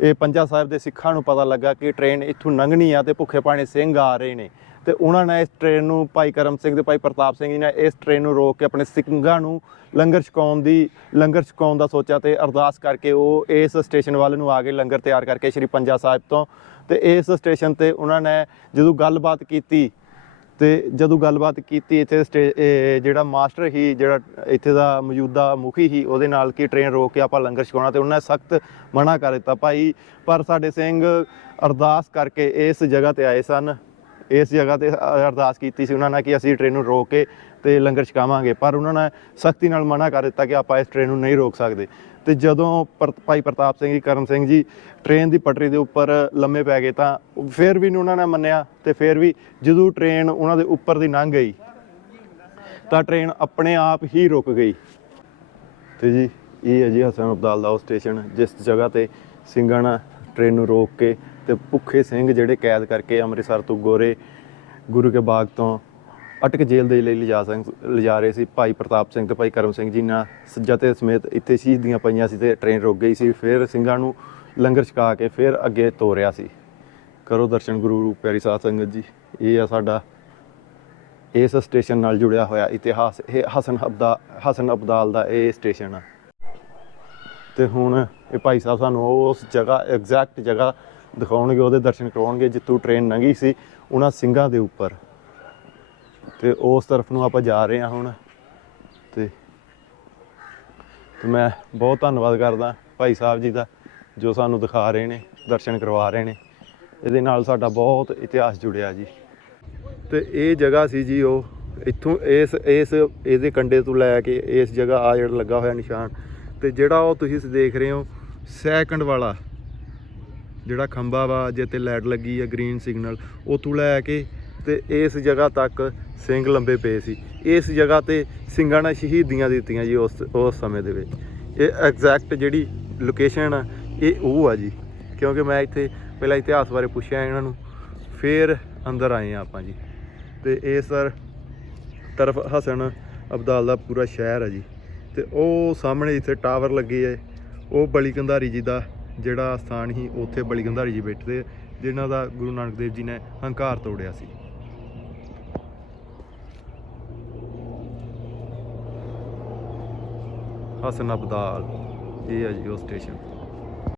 ਇਹ ਪੰਜਾ ਸਾਹਿਬ ਦੇ ਸਿੱਖਾਂ ਨੂੰ ਪਤਾ ਲੱਗਾ ਕਿ ਟ੍ਰੇਨ ਇੱਥੋਂ ਲੰਘਣੀ ਆ ਤੇ ਭੁੱਖੇ ਪਾਣੀ ਸਿੰਘ ਆ ਰਹੇ ਨੇ ਤੇ ਉਹਨਾਂ ਨੇ ਇਸ ਟ੍ਰੇਨ ਨੂੰ ਭਾਈ ਕਰਮ ਸਿੰਘ ਤੇ ਭਾਈ ਪ੍ਰਤਾਪ ਸਿੰਘ ਜੀ ਨੇ ਇਸ ਟ੍ਰੇਨ ਨੂੰ ਰੋਕ ਕੇ ਆਪਣੇ ਸਿੰਘਾਂ ਨੂੰ ਲੰਗਰ ਛਕਾਉਣ ਦੀ, ਲੰਗਰ ਛਕਾਉਣ ਦਾ ਸੋਚਿਆ ਤੇ ਅਰਦਾਸ ਕਰਕੇ ਉਹ ਇਸ ਸਟੇਸ਼ਨ ਵੱਲ ਨੂੰ ਆ ਗਏ ਲੰਗਰ ਤਿਆਰ ਕਰਕੇ ਸ਼੍ਰੀ ਪੰਜਾ ਸਾਹਿਬ ਤੋਂ ਤੇ ਇਸ ਸਟੇਸ਼ਨ ਤੇ ਉਹਨਾਂ ਨੇ ਜਦੋਂ ਗੱਲਬਾਤ ਕੀਤੀ ਤੇ ਜਦੋਂ ਗੱਲਬਾਤ ਕੀਤੀ ਇੱਥੇ ਸਟੇ- ਜਿਹੜਾ ਮਾਸਟਰ ਹੀ ਜਿਹੜਾ ਇੱਥੇ ਦਾ ਮੌਜੂਦਾ ਮੁਖੀ ਹੀ ਉਹਦੇ ਨਾਲ ਕਿ ਟ੍ਰੇਨ ਰੋਕ ਕੇ ਆਪਾਂ ਲੰਗਰ ਛਕਾਉਣਾ ਤੇ ਉਹਨਾਂ ਨੇ ਸਖਤ ਮਨਾ ਕਰ ਦਿੱਤਾ। ਭਾਈ, ਪਰ ਸਾਡੇ ਸਿੰਘ ਅਰਦਾਸ ਕਰਕੇ ਇਸ ਜਗ੍ਹਾ ਤੇ ਆਏ ਸਨ। ਇਸ ਜਗ੍ਹਾ ਤੇ ਅਰਦਾਸ ਕੀਤੀ ਸੀ ਉਹਨਾਂ ਨੇ ਕਿ ਅਸੀਂ ਟ੍ਰੇਨ ਨੂੰ ਰੋਕ ਕੇ ਤੇ ਲੰਗਰ ਛਕਾਵਾਂਗੇ। ਪਰ ਉਹਨਾਂ ਨੇ ਸਖਤੀ ਨਾਲ ਮਨਾ ਕਰ ਦਿੱਤਾ ਕਿ ਆਪਾਂ ਇਸ ਟ੍ਰੇਨ ਨੂੰ ਨਹੀਂ ਰੋਕ ਸਕਦੇ। ਤੇ ਜਦੋਂ ਪਰ- ਭਾਈ ਪ੍ਰਤਾਪ ਸਿੰਘ ਜੀ, ਕਰਮ ਸਿੰਘ ਜੀ ਟ੍ਰੇਨ ਦੀ ਪਟੜੀ ਦੇ ਉੱਪਰ ਲੰਮੇ ਪੈ ਗਏ ਤਾਂ ਫਿਰ ਵੀ ਨੀ ਉਹਨਾਂ ਨੇ ਮੰਨਿਆ ਤੇ ਫਿਰ ਵੀ ਜਦੋਂ ਟ੍ਰੇਨ ਉਹਨਾਂ ਦੇ ਉੱਪਰ ਦੀ ਲੰਘ ਗਈ ਤਾਂ ਟ੍ਰੇਨ ਆਪਣੇ ਆਪ ਹੀ ਰੁਕ ਗਈ। ਤੇ ਜੀ, ਇਹ ਹੈ ਜੀ ਹਸਨ ਅਬਦਾਲ ਦਾ ਉਹ ਸਟੇਸ਼ਨ ਜਿਸ ਜਗ੍ਹਾ ਤੇ ਸਿੰਘਾਂ ਨੇ ਟ੍ਰੇਨ ਨੂੰ ਰੋਕ ਕੇ ਤੇ ਭੁੱਖੇ ਸਿੰਘ ਜਿਹੜੇ ਕੈਦ ਕਰਕੇ ਅੰਮ੍ਰਿਤਸਰ ਤੋਂ ਗੋਰੇ ਗੁਰੂ ਕੇ ਬਾਗ ਤੋਂ ਅਟਕ ਜੇਲ੍ਹ ਦੇ ਲਈ ਲਿਜਾ ਸੰ ਲਿਜਾ ਰਹੇ ਸੀ। ਭਾਈ ਪ੍ਰਤਾਪ ਸਿੰਘ ਤੇ ਭਾਈ ਕਰਮ ਸਿੰਘ ਜੀ ਨਾਲ ਸੱਜਾ ਸਮੇਤ ਇੱਥੇ ਸ਼ਹੀਦੀਆਂ ਪਈਆਂ ਸੀ ਤੇ ਟ੍ਰੇਨ ਰੁਕ ਗਈ ਸੀ। ਫਿਰ ਸਿੰਘਾਂ ਨੂੰ ਲੰਗਰ ਛਕਾ ਕੇ ਫਿਰ ਅੱਗੇ ਤੋਰਿਆ ਸੀ। ਕਰੋ ਦਰਸ਼ਨ ਗੁਰੂ ਰੂਪ, ਪਿਆਰੀ ਸਾਧ ਸੰਗਤ ਜੀ। ਇਹ ਆ ਸਾਡਾ, ਇਸ ਸਟੇਸ਼ਨ ਨਾਲ ਜੁੜਿਆ ਹੋਇਆ ਇਤਿਹਾਸ। ਇਹ ਹਸਨ ਅਬਦਾ, ਹਸਨ ਅਬਦਾਲ ਦਾ ਇਹ ਸਟੇਸ਼ਨ ਆ। ਤੇ ਹੁਣ ਇਹ ਭਾਈ ਸਾਹਿਬ ਸਾਨੂੰ ਉਸ ਜਗ੍ਹਾ ਐਗਜ਼ੈਕਟ ਜਗ੍ਹਾ ਦਿਖਾਉਣਗੇ, ਉਹਦੇ ਦਰਸ਼ਨ ਕਰਵਾਉਣਗੇ ਜਿੱਥੋਂ ਟ੍ਰੇਨ ਲੰਘੀ ਸੀ, ਉਹਨਾਂ ਸਿੰਘਾਂ ਦੇ ਉੱਪਰ। ਤੇ ਉਸ ਤਰਫ ਨੂੰ ਆਪਾਂ ਜਾ ਰਹੇ ਹਾਂ ਹੁਣ। ਤੇ ਤੇ ਮੈਂ ਬਹੁਤ ਧੰਨਵਾਦ ਕਰਦਾ ਭਾਈ ਸਾਹਿਬ ਜੀ ਦਾ, ਜੋ ਸਾਨੂੰ ਦਿਖਾ ਰਹੇ ਨੇ, ਦਰਸ਼ਨ ਕਰਵਾ ਰਹੇ ਨੇ। ਇਹਦੇ ਨਾਲ ਸਾਡਾ ਬਹੁਤ ਇਤਿਹਾਸ ਜੁੜਿਆ ਜੀ। ਤੇ ਇਹ ਜਗ੍ਹਾ ਸੀ ਜੀ ਉਹ, ਇੱਥੋਂ ਇਸ ਇਸ ਇਹਦੇ ਕੰਡੇ ਤੋਂ ਲੈ ਕੇ ਇਸ ਜਗ੍ਹਾ ਆ ਜਿਹੜਾ ਲੱਗਾ ਹੋਇਆ ਨਿਸ਼ਾਨ। ਤੇ ਜਿਹੜਾ ਉਹ ਤੁਸੀਂ ਦੇਖ ਰਹੇ ਹੋ ਸੈਕੰਡ ਵਾਲਾ। ਜਿਹੜਾ ਖੰਭਾ ਵਾ ਜੇ 'ਤੇ ਲਾਈਟ ਲੱਗੀ ਆ ਗ੍ਰੀਨ ਸਿਗਨਲ ਉਤੋਂ ਲੈ ਕੇ ਤੇ ਇਸ ਜਗ੍ਹਾ ਤੱਕ ਸਿੰਘ ਲੰਬੇ ਪਏ ਸੀ। ਇਸ ਜਗ੍ਹਾ ਤੇ ਸਿੰਘਾਂ ਨੇ ਸ਼ਹੀਦੀਆਂ ਦਿੱਤੀਆਂ ਜੀ ਉਸ ਉਸ ਸਮੇਂ ਦੇ ਵਿੱਚ। ਇਹ ਐਗਜ਼ੈਕਟ ਜਿਹੜੀ ਲੋਕੇਸ਼ਨ ਆ, ਇਹ ਉਹ ਆ ਜੀ। ਕਿਉਂਕਿ ਮੈਂ ਇੱਥੇ ਪਹਿਲਾਂ ਇਤਿਹਾਸ ਬਾਰੇ ਪੁੱਛਿਆ ਇਹਨਾਂ ਨੂੰ, ਫਿਰ ਅੰਦਰ ਆਏ ਆ ਆਪਾਂ ਜੀ। ਤੇ ਇਹ ਸਰ ਤਰਫ ਹਸਨ ਅਬਦਾਲ ਦਾ ਪੂਰਾ ਸ਼ਹਿਰ ਆ ਜੀ। ਤੇ ਉਹ ਸਾਹਮਣੇ ਇੱਥੇ ਟਾਵਰ ਲੱਗੇ ਐ ਉਹ ਬਲੀ ਕੰਧਾਰੀ ਜੀ ਦਾ ਜਿਹੜਾ ਸਥਾਨ ਸੀ ਉੱਥੇ ਬਲੀ ਕੰਧਾਰੀ ਜੀ ਬੈਠਦੇ ਆ, ਜਿਨ੍ਹਾਂ ਦਾ ਗੁਰੂ ਨਾਨਕ ਦੇਵ ਜੀ ਨੇ ਹੰਕਾਰ ਤੋੜਿਆ ਸੀ। ਹਸਨ ਅਬਦਾਲ ਇਹ ਹੈ ਜੀ ਉਹ ਸਟੇਸ਼ਨ